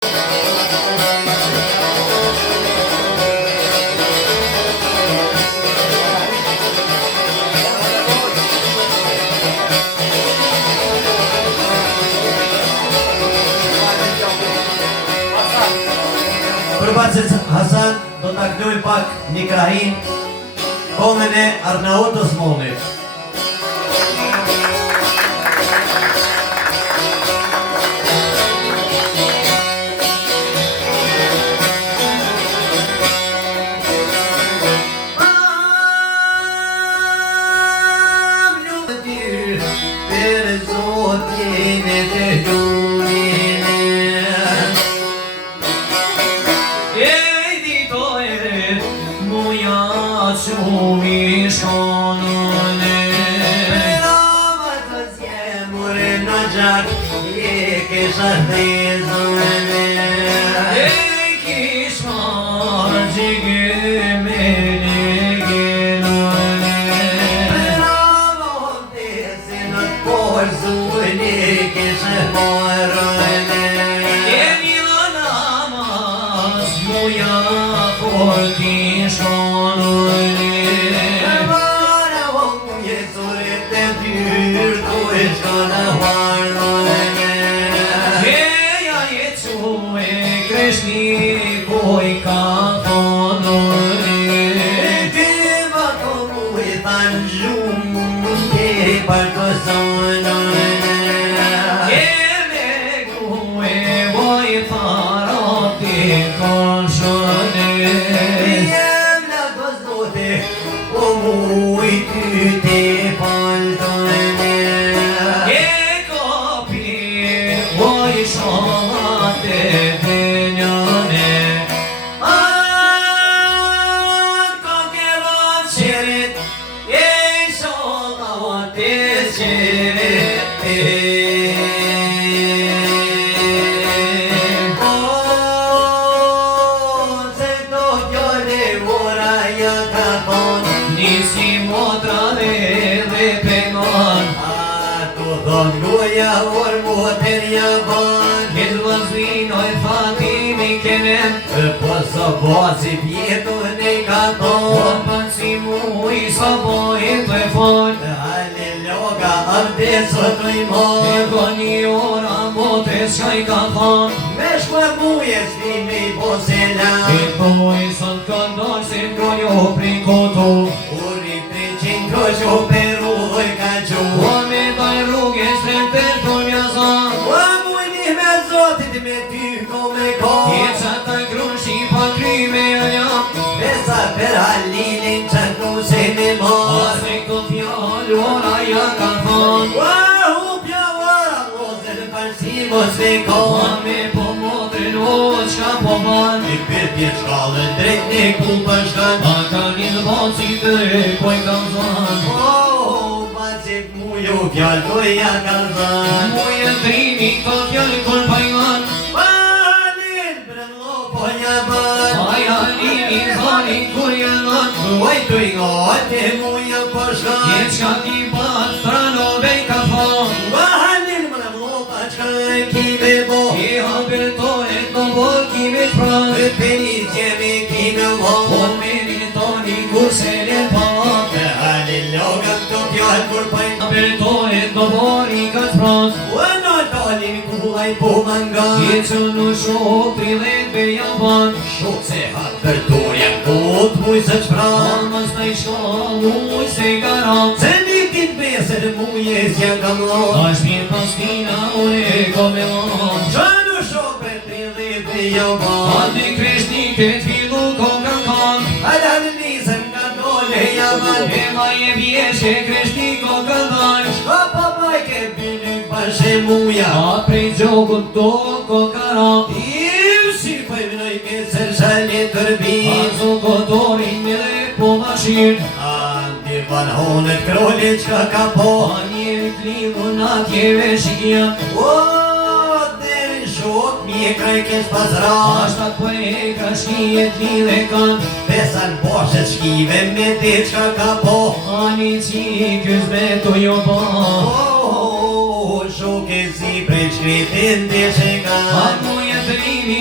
Përpacet Hasan do të knoj pak një krahin komën e Arnautës Monit. Bozi pjetur ne ka ton Pansi mu I sabo I telefon Aleloga abdeso të imon Ego një ora motes qaj ka thon Me shkua muje s'vimi I poselan I poj sot këndoj se mgojo pri koto Uri pri qinkroqo peru dhoj ka gju O me daj rruge shtreter të mjazan O mujni me zotit me ty ko me ko Jeqa ta krushi pa kryme aljam Besa per halilin që ku se me mor Ase këto fjall ora ja ka thon Hu pja ora mozer përsi mos me kon A me po motrin o qka po ban I përpje shkallën drejt ne ku përshkan A ka një baci të e poj kam zan Bacik muju fjall ko ja ka zan Muje trimi to fjall kur pajman Kur janë Uaj të I ngate muja përshkan Jetë qka ti pat strano bej ka thon Halin më në vlopa qka e kime bo I habertore të bo kime shpran Të penit jemi kime vlon O menin toni kur se len pak Halin logan të pjall kur pajn Habertore të bo I ka shpran O në talin kuaj po mangan Jetë që në shok të len be japan Shok se hatër dorjen kot muj se qpran Almas në I shkall muj se garan Se nitin beser muje s'ja kam lon Ash mirë pastina une ko me lon Që në shok për të be japan Ati kreshnik e t'filu ko kam kan Ala në nisën ka dole jaman E maj e vjeshe kreshnik ko ka dal Shka pa maj ke bilik pashe muja A prej gjokut to ko karan Si pëjnoj ke sërshali tërbi Azo kotorin me dhe po mashir Andi vanhonet krolit qka ka po A një t'limu na tjeve shikja O, deri shok mje kraj kes pasra Ashtat po e ka shkijet lidhe kan Besan poshet shkive me te qka ka po A një qikës me to jo po shuke si prej shkretin të sheka. Atë mu jetë rimi